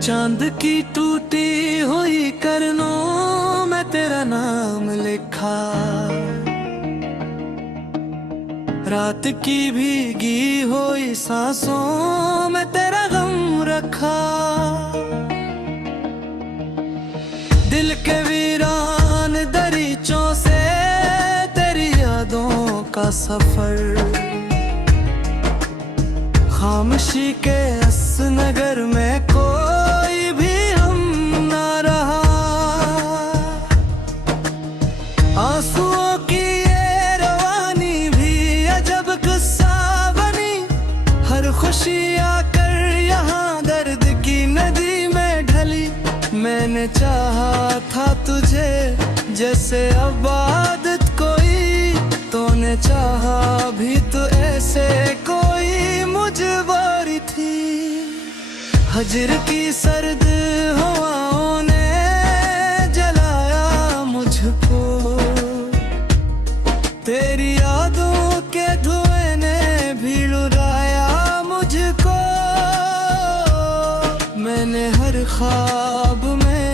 चांद की टूटी हुई करनों में तेरा नाम लिखा, रात की भीगी हुई सांसों में तेरा गम रखा। दिल के वीरान दरीचों से तेरी यादों का सफर, खामोशी के इस नगर में कोई भी हम ना रहा। आंसुओं की ये रवानी भी अजब किस्सा बनी, हर खुशी आकर यहाँ दर्द की नदी में ढली। मैंने चाहा था तुझे जैसे अबादत कोई, तूने चाहा भी तो ऐसे कोई मुझवारी थी। हजर की सर्द हवाओं ने जलाया मुझको, तेरी यादों के धुएं ने भी लुढ़ाया मुझको। मैंने हर ख्वाब में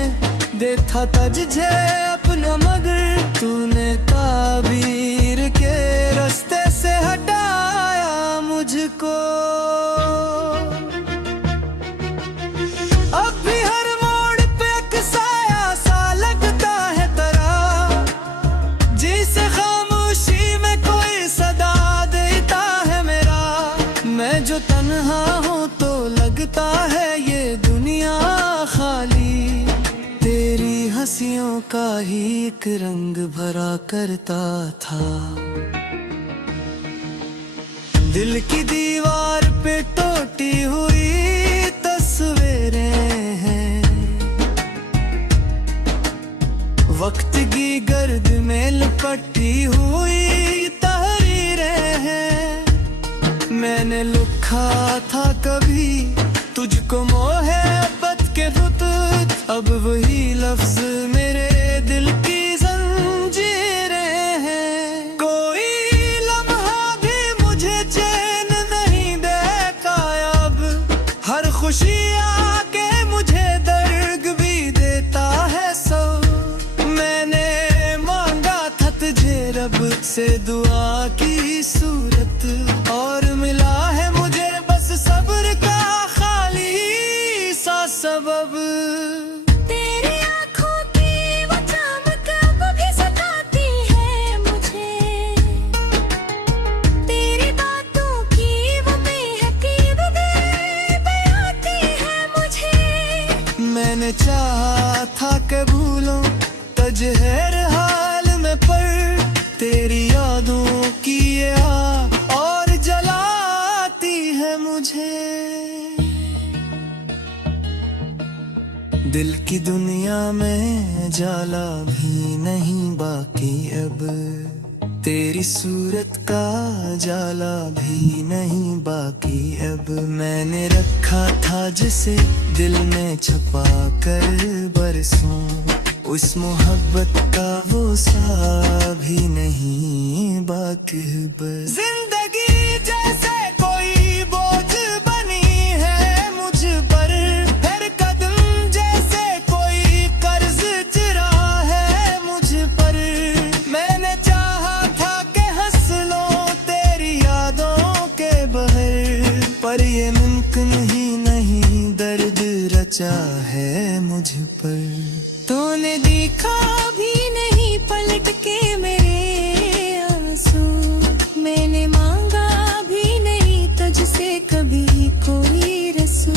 देखा था तुझे अपना, मगर तूने ताबीर के रास्ते से हटाया मुझको। अब भी हर मोड़ पे एक साया सा लगता है तेरा, जिसे खामोशी में कोई सदा देता है मेरा। मैं जो तन्हा हूँ तो लगता है ये दुनिया खाली, तेरी हंसियों का ही एक रंग भरा करता था। दिल की दीवार पे टूटी हुई तस्वीरें हैं, वक्त की गर्द में लिपटी हुई तहरीरें हैं। मैंने लिखा था कभी तुझको मोहब्बत के रुत, अब वही लफ्ज मेरे दिल की जंजीरें हैं। कोई लम्हा भी मुझे चैन नहीं देता अब, हर खुशी आके मुझे दर्द भी देता है सब। मैंने मांगा था तुझे रब से दुआ की सूरत, और मिला है मुझे बस सब्र का खाली सा सबब। तेरी आँखों की वो चमक अब भी सताती है मुझे, तेरी बातों की वो बेहकी आती है मुझे। मैंने चाहा था कि भूलूं तुझे हर हाल में, पर तेरी यादों की ये आग और जलाती है मुझे। दिल की दुनिया में जाला भी नहीं बाकी अब, तेरी सूरत का जाला भी नहीं बाकी अब। मैंने रखा था जिसे दिल में छुपा कर बरसों, उस मोहब्बत का वो सा भी नहीं बाकी बस। जिंदगी जैसे कोई बोझ बनी है मुझ पर, हर कदम जैसे कोई कर्ज चिरा है मुझ पर। मैंने चाहा था कि हंस लो तेरी यादों के बहर, पर ये मुमकिन ही नहीं, दर्द रचा है मुझ पर। तूने देखा भी नहीं पलट के मेरे आंसू, मैंने मांगा भी नहीं तुझसे कभी कोई रसू।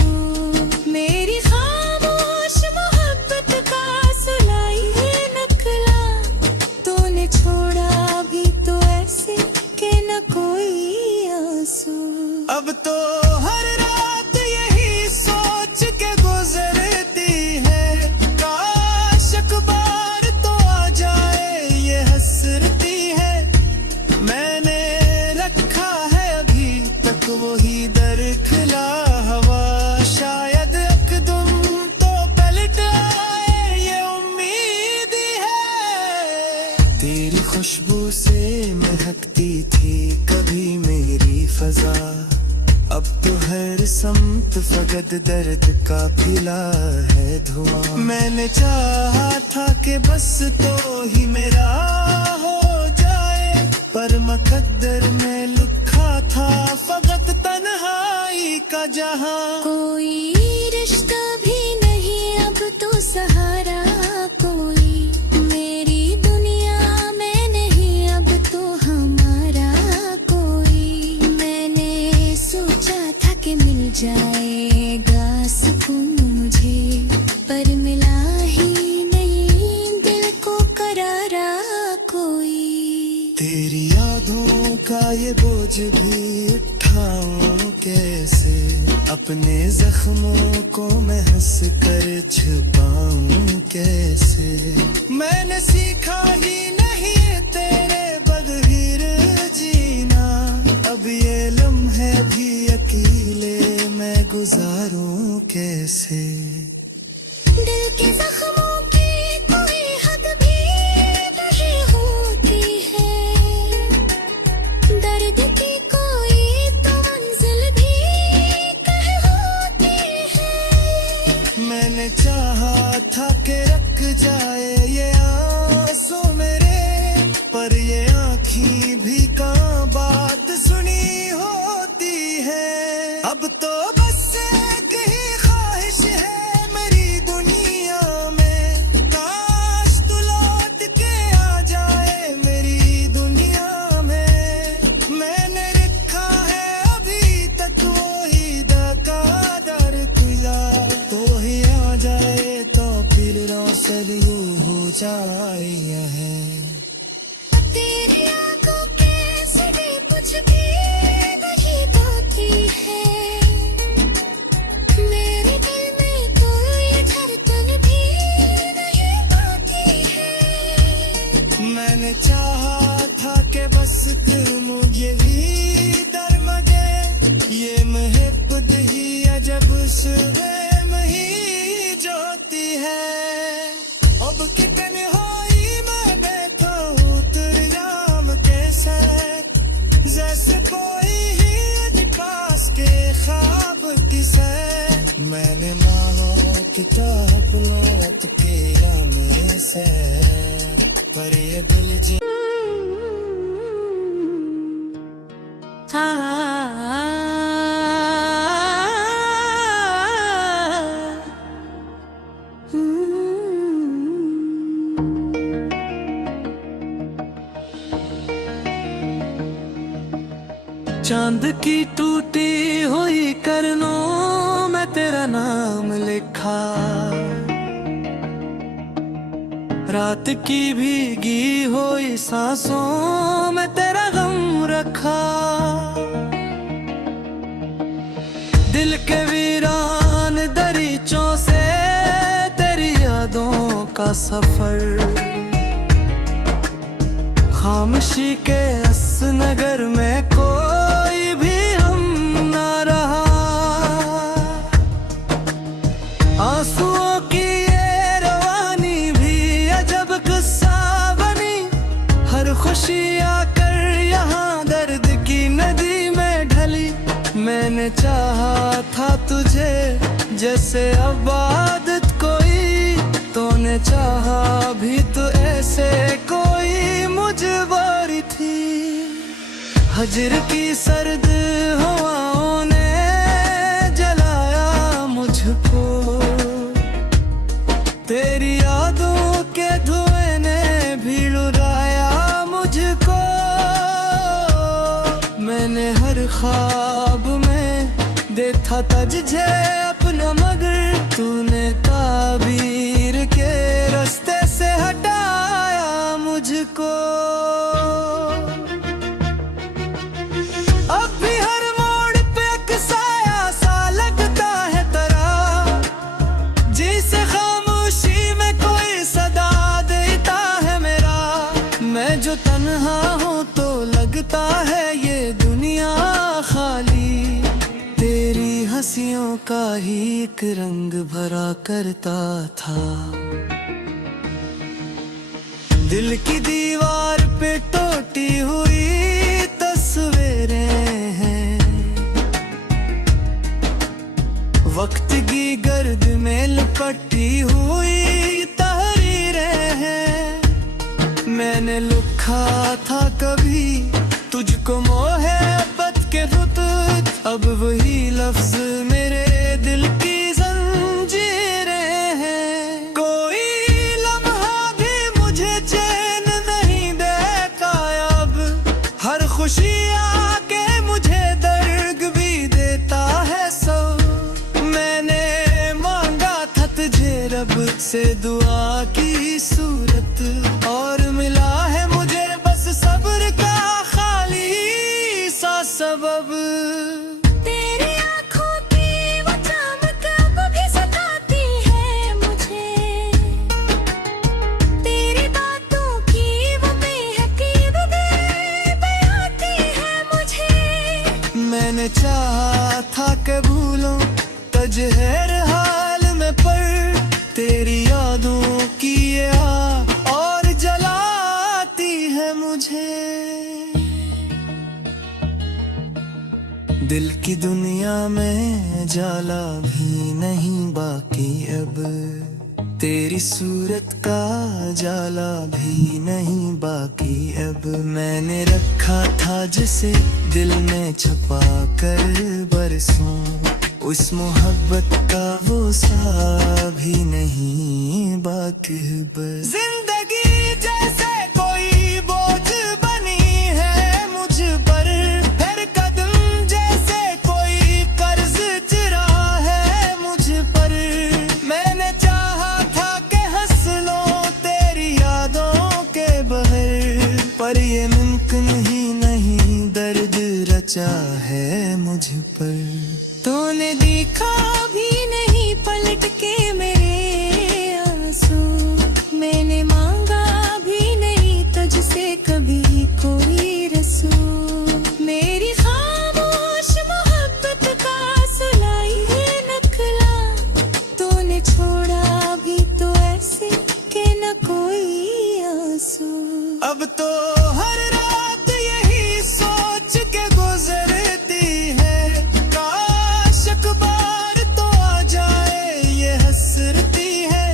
मेरी खामोश मोहब्बत का सुलाई है नकला, तूने छोड़ा भी तो ऐसे के न कोई आंसू। अब तो हर रात यही सोच के गुजरती है, काश अखबार तो आ जाए ये हसरती है। मैंने रखा है अभी तक वही दर खिला हवा, शायद एकदम अब तो हर समत फकत दर्द का फिला है धुआं। मैंने चाहा था कि बस तो ही मेरा हो जाए, पर मुकद्दर में लिखा था फकत तन्हाई का जहां। कोई रिश्ता भी नहीं अब तो सहारा कोई मेरी दुनिया में नहीं अब तो हमारा कोई। मैंने सोचा था कि मिल जाएगा सुकून मुझे, पर मिला ही नहीं दिल को करारा कोई। तेरी यादों का ये बोझ भी उठाऊं कैसे, अपने जख्मों को मैं हंस कर छुपाऊं कैसे। मैंने सीखा ही नहीं तेरे बगैर जीना, अब ये लम्हे भी अकेले मैं गुजारूं कैसे। दिल के जख्मों की कोई हद भी नहीं होती है, दर्द की कोई तो मंजिल भी कहीं होती है। मैंने चाहा था कि रख जाए ये आंसू मेरे, पर ये आँखें भी कहाँ बात सुनी होती है। अब तो बस एक ही ख्वाहिश है मेरी दुनिया में, काश तू लौट के आ जाए मेरी दुनिया में। मैंने रखा है अभी तक वही दर खुला, तो ही आ जाए तो फिर रोशनी हो जाए है। तेरी आंखों के सिरे कुछ भी नहीं बाकी है, मेरे दिल में कोई धड़कन भी नहीं बाकी है। मैंने चाहा था कि बस तुम यही दरमगे, ये महब्बत ही अजब सुरेम ही जोती है। अब कितने होई मैं बैठा हूँ तुरियाम कैसे, जैसे कोई ही पास के ख्वाब किसे। मैंने मानो किताब लौट के मेरे से, पर ये दिल जी चांद की टूटी हुई करनों में तेरा नाम लिखा, रात की भीगी हुई सांसों में तेरा गम रखा। दिल के वीरान दरीचों से तेरी यादों का सफर, खामोशी के इस नगर में कोई भी हम ना रहा। आंसुओं की ये रवानी भी अजब किस्सा बनी, हर खुशी आकर यहाँ दर्द की नदी में ढली। मैंने चाहा था तुझे जैसे अबादत कोई, तूने चाहा भी तो ऐसे कोई मुझवारी थी। हजर की सर्द हवाओं ने जलाया मुझको, तेरी यादों के धुएं ने भी लुराया मुझको। मैंने हर ख्वाब में देखा था तुझे अपना, मगर तूने ताबीर के रास्ते से हटाया मुझको। अब भी हर मोड़ पे एक साया सा लगता है तेरा, जिसे खामोशी में कोई सदा देता है मेरा। मैं जो तन्हा हूँ तो लगता है ये दुनिया खाली, तेरी हंसियों का ही एक रंग भरा करता था। दिल की दीवार पे टूटी हुई तस्वीरें हैं, वक्त की गर्द में लिपटी हुई तहरीरें हैं। मैंने लिखा था कभी तुझको मोहब्बत के खुत, अब वही लफ्ज मेरे दिल की जंजीरें हैं। कोई लम्हा भी मुझे चैन नहीं देता अब, हर खुशी आके मुझे दर्द भी देता है सो। मैंने मांगा था तुझे रब से दुआ की सूरत, और मिला है मुझे बस सब्र का खाली सा सबब। तेरी आँखों की वो चमक अब भी सताती है मुझे, तेरी बातों की वो बेहकीब आती है मुझे। मैंने चाहा था कि भूलूं तुझे हर हाल में, पर तेरी यादों की ये आग और जलाती है मुझे। दिल की दुनिया में जाला भी नहीं बाकी अब, तेरी सूरत का जाला भी नहीं बाकी अब। मैंने रखा था जिसे दिल में छुपा कर बरसों, उस मोहब्बत का वो सा भी नहीं बाकी बस। जिंदगी जैसे कोई बोझ बनी है मुझ पर, हर कदम जैसे कोई कर्ज चिरा है मुझ पर। मैंने चाहा था कि हंस लो तेरी यादों के बहर, पर ये मुमकिन ही नहीं, दर्द रचा है मुझ पर। तूने देखा भी नहीं पलट के मेरे आंसू, मैंने मांगा भी नहीं तुझसे कभी कोई रसूल। मेरी खामोश मोहब्बत का सुनाई नकला, तूने छोड़ा भी तो ऐसे के न कोई आंसू। अब तो हर रात यही सोच के गुजरती है, बार तो आ जाए ये हसरती है।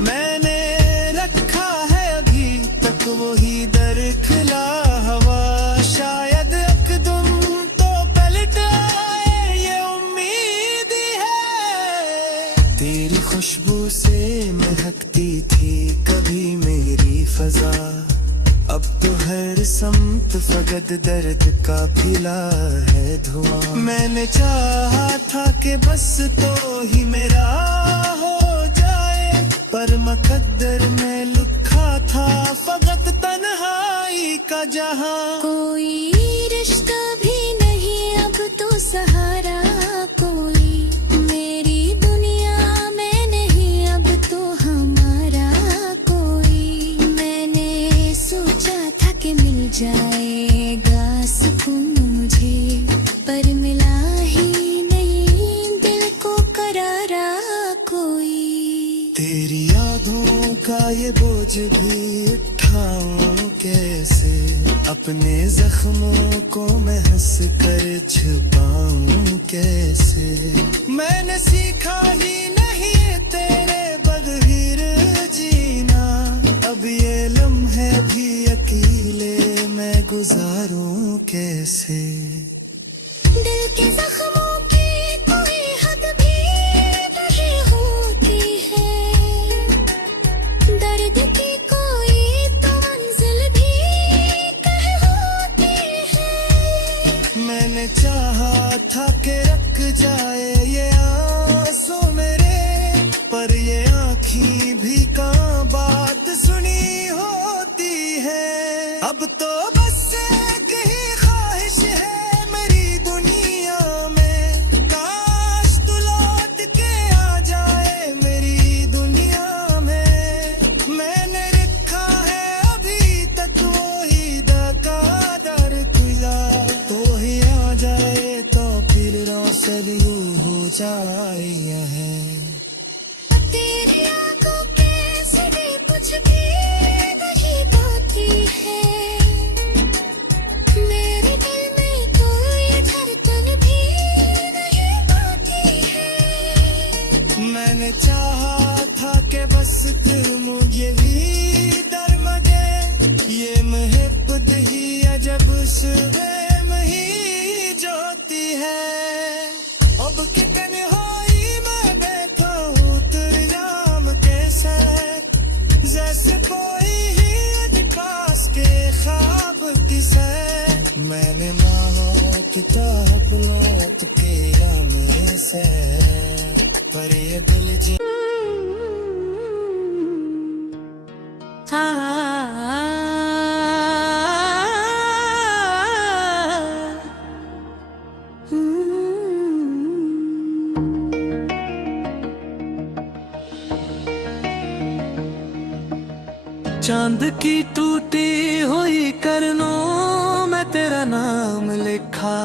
मैंने रखा है अभी तक वही दर खिला हवा, शायद एकदम तो पलट आए ये उम्मीद है। तेरी खुशबू से महकती थी कभी मेरी फजा, अब तो हर समत फकत दर्द का फैला है धुआं। मैंने चाहा था कि बस तो ही मेरा हो जाए, पर मुकद्दर में लिखा था फकत तन्हाई का जहां। कोई रिश्ता भी नहीं अब तो सहारा कोई, मेरी दुनिया में नहीं अब तो हमारा कोई। मैंने सोचा था कि मिल जाएगा सुकून मुझे, पर मिला ही नहीं दिल को करारा कोई। तेरी यादों का ये बोझ भी उठाऊं कैसे, अपने जख्मों को मैं हंस कर छुपाऊं कैसे। मैंने सीखा ही नहीं तेरे बगैर जीना, अब ये लम्हे भी अकेले मैं गुजारूं कैसे। दिल के जख्मों की कोई हद भी नहीं होती है, दर्द की कोई तो मंजिल भी कहीं होती है। मैंने चाहा था कि रख जाए ये आंसू मेरे, पर ये आँखी भी कहाँ बात सुनी होती है। अब तो बस एक ही ख्वाहिश है मेरी दुनिया में, काश तू लौट के आ जाए मेरी दुनिया में। मैंने रखा है अभी तक वही दर खुला, तो ही आ जाए तो फिर रोशनी हो जाए है। तेरी आँखों के सिरे कुछ भी नहीं होती है, मेरे दिल में कोई धड़कन भी नहीं आती है। हस्त मुझे दरमदे ये महब्बत ही अजब सुबह ही जोती है अब कि तन्हाई में बैठा हूँ तेरे नाम कैसे जैसे कोई ही पास के ख्वाब किसे मैंने मौत ताप लौट के में से पर ये दिल जी चांद की टूटी हुई करनों में तेरा नाम लिखा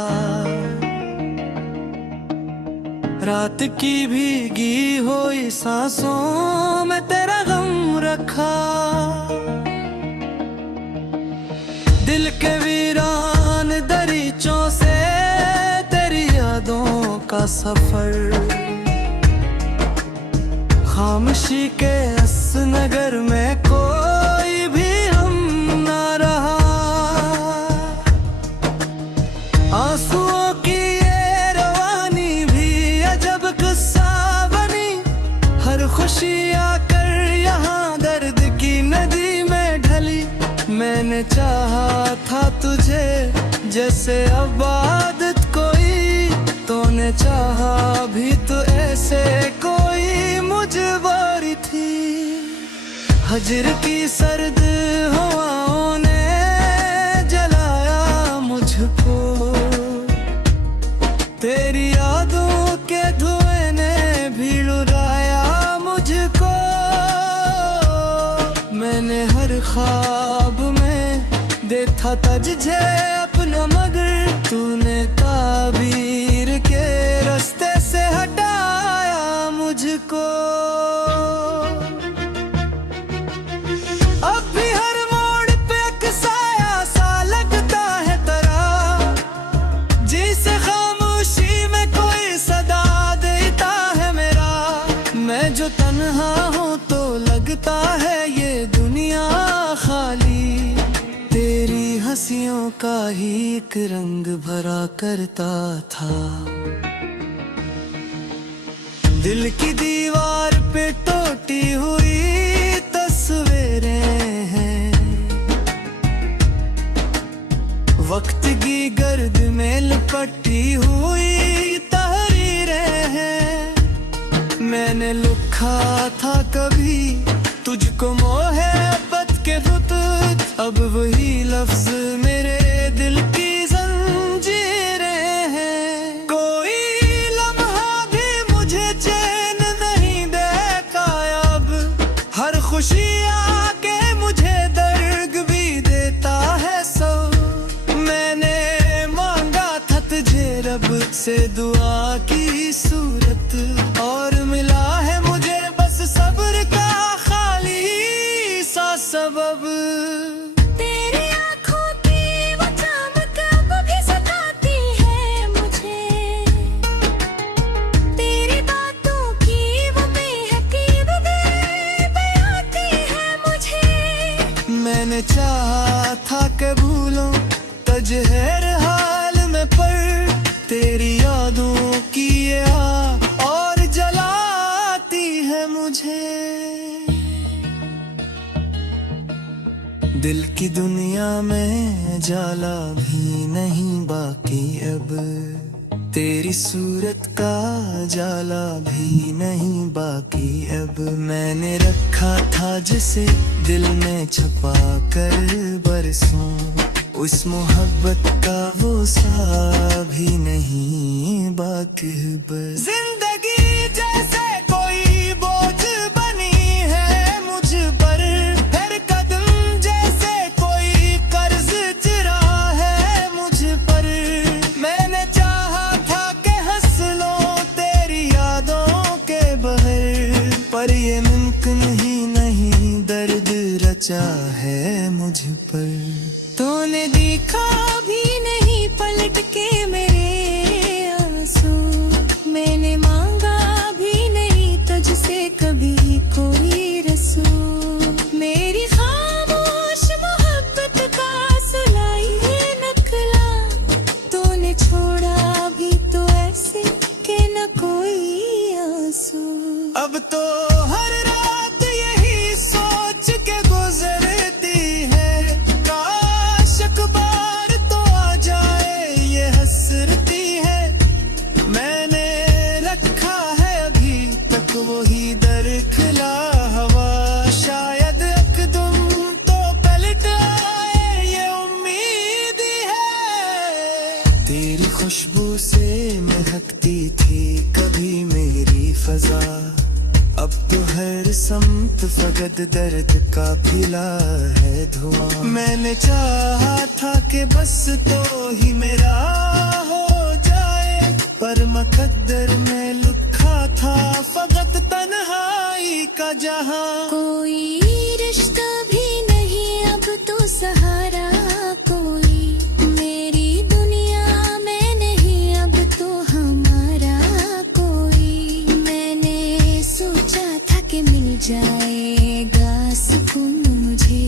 रात की भीगी हुई सांसों में तेरा गम रखा दिल के वीरान दरीचों से तेरी यादों का सफर खामोशी के इस नगर में कोई भी हम ना रहा आंसुओं की ये रवानी भी अजब किस्सा बनी हर खुशी आकर यहाँ दर्द की नदी में ढली मैंने चाहा था तुझे जैसे इबादत कोई तूने चाहा भी तो ऐसे कोई मुझवारी थी हजर की सर्द हवाओं ने जलाया मुझको तेरी यादों के धुएं ने भी लुराया मुझको मैंने हर ख्वाब में देखा तुझे अपना मगर तूने ताबीर के रास्ते से हटाया मुझको अब भी हर मोड़ पे एक साया सा लगता है तेरा जिसे खामोशी में कोई सदा देता है मेरा मैं जो तन्हा हूँ तो लगता है ये दुनिया खाली तेरी हंसियों का ही एक रंग भरा करता था दिल की दीवार पे टूटी हुई तस्वीरें हैं वक्त की गर्द में लिपटी हुई तहरीरें हैं मैंने लिखा था कभी तुझको मोहब्बत के खुतूत अब वही लफ्ज मेरे दिल की जंजीरें हैं कोई लम्हा भी मुझे चैन नहीं देता अब हर खुशी आके मुझे दर्द भी देता है सो मैंने मांगा था तुझे रब से दुआ की सूरत और मिला है मुझे बस सब्र का खाली सा सबब तेरी आँखों की वो चमक अब भी सताती है मुझे तेरी बातों की वो बेहकीब आती है मुझे मैंने चाहा था कि भूलूं तुझे हर हाल में पर तेरी यादों की ये आग और जलाती है मुझे दिल की दुनिया में जाला भी नहीं बाकी अब तेरी सूरत का जाला भी नहीं बाकी अब मैंने रखा था जिसे दिल में छुपा कर बरसों उस मोहब्बत का वो सा भी नहीं बाकी बस जिंदगी जैसे कोई बोझ बनी है मुझ पर हर कदम जैसे कोई कर्ज चिरा है मुझ पर मैंने चाहा था कि हंस लो तेरी यादों के बगैर पर ये मुमकिन ही नहीं दर्द रचा है मुझ पर तूने देखा भी नहीं पलट के मेरे आंसू मैंने मांगा भी नहीं तुझसे कभी कोई अब तो हर रात यही सोच के गुजरती है, काश अखबार तो आ जाए ये हसरती है। मैंने रखा है अभी तक वही दरखला हवा, शायद एकदम तो पलट आए ये उम्मीद है। तेरी खुशबू से महकती थी कभी मेरी फजा, अब तो हर समत फकत दर्द का फैला है धुआं। मैंने चाहा था कि बस तो ही मेरा हो जाए, पर मुकद्दर में लिखा था फकत तन्हाई का जहां। कोई रिश्ता भी नहीं अब तो सहारा कोई, मेरी दुनिया में नहीं अब तो हमारा कोई। मैंने सोचा था कि मिल जाएगा सुकून मुझे,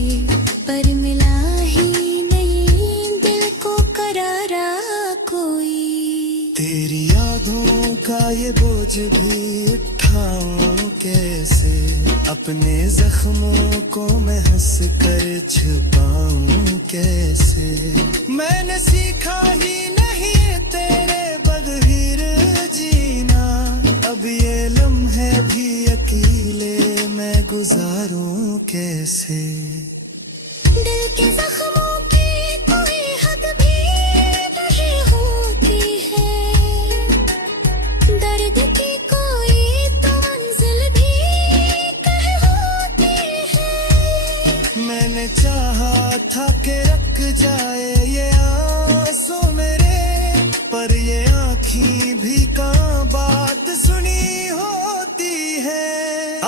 पर मिला ही नहीं दिल को करारा कोई। तेरी यादों का ये बोझ भी उठाऊं कैसे, अपने जख्मों को मैं हंस कर छुपाऊं कैसे। मैंने सीखा ही नहीं तेरे बगैर जीना, अब ये लम्हे भी अकेले मैं गुजारूं कैसे। दिल के जख्मों की कोई हद भी नहीं होती है, दर्द की कोई तो मंजिल भी कहीं होती है। मैंने चाहा था कि रख जाए ये आंसू मेरे, पर ये आँखी भी कहाँ बात सुनी होती है।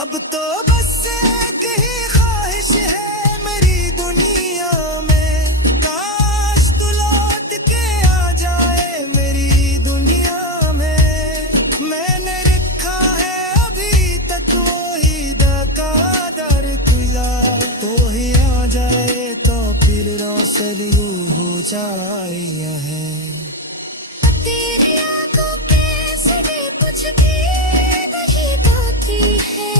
अब तो बस एक ही ख्वाहिश है मेरी दुनिया में, काश तू लौट के आ जाए मेरी दुनिया में। मैंने रखा है अभी तक वही दर खुला, तो ही आ जाए तो फिर रोशनी हो जाए है। तेरी आंखों के सिरे कुछ भी नहीं पाती है,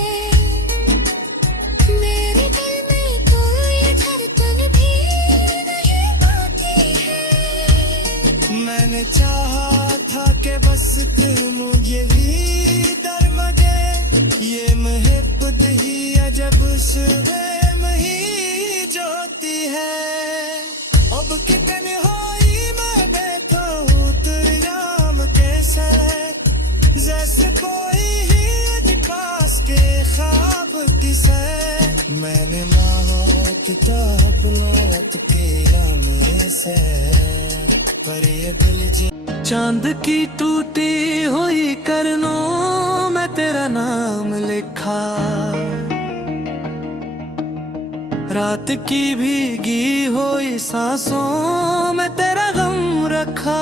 मेरे दिल में कोई धड़कन भी नहीं पाती है। मैंने चाहा था कि बस तुम यही दरमदे, ये महब्बत ही अजब सुबह ही जोती है। अब कितने होई मैं बैठा हूँ तेरे नाम कैसे, जैसे कोई ही पास के ख्वाब किसे। मैंने माहो किताब लौट के में से, पर ये दिल चांद की टूटी हुई करनों में तेरा नाम लिखा, रात की भीगी हुई सांसों में तेरा गम रखा।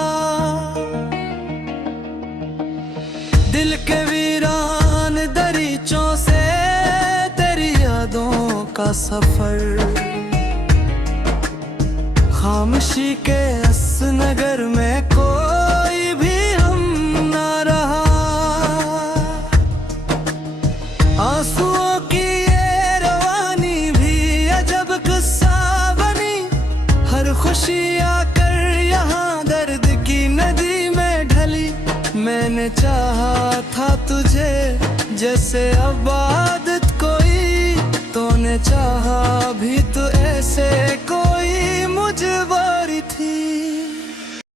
दिल के वीरान दरीचों से तेरी यादों का सफर, खामोशी के अस नगर में कोई भी हम ना रहा। आंसुओं की ये रवानी भी अजब किस्सा बनी, हर खुशी आकर यहाँ दर्द की नदी में ढली। मैंने चाहा था तुझे जैसे अब आदत कोई, तूने चाहा भी तो ऐसे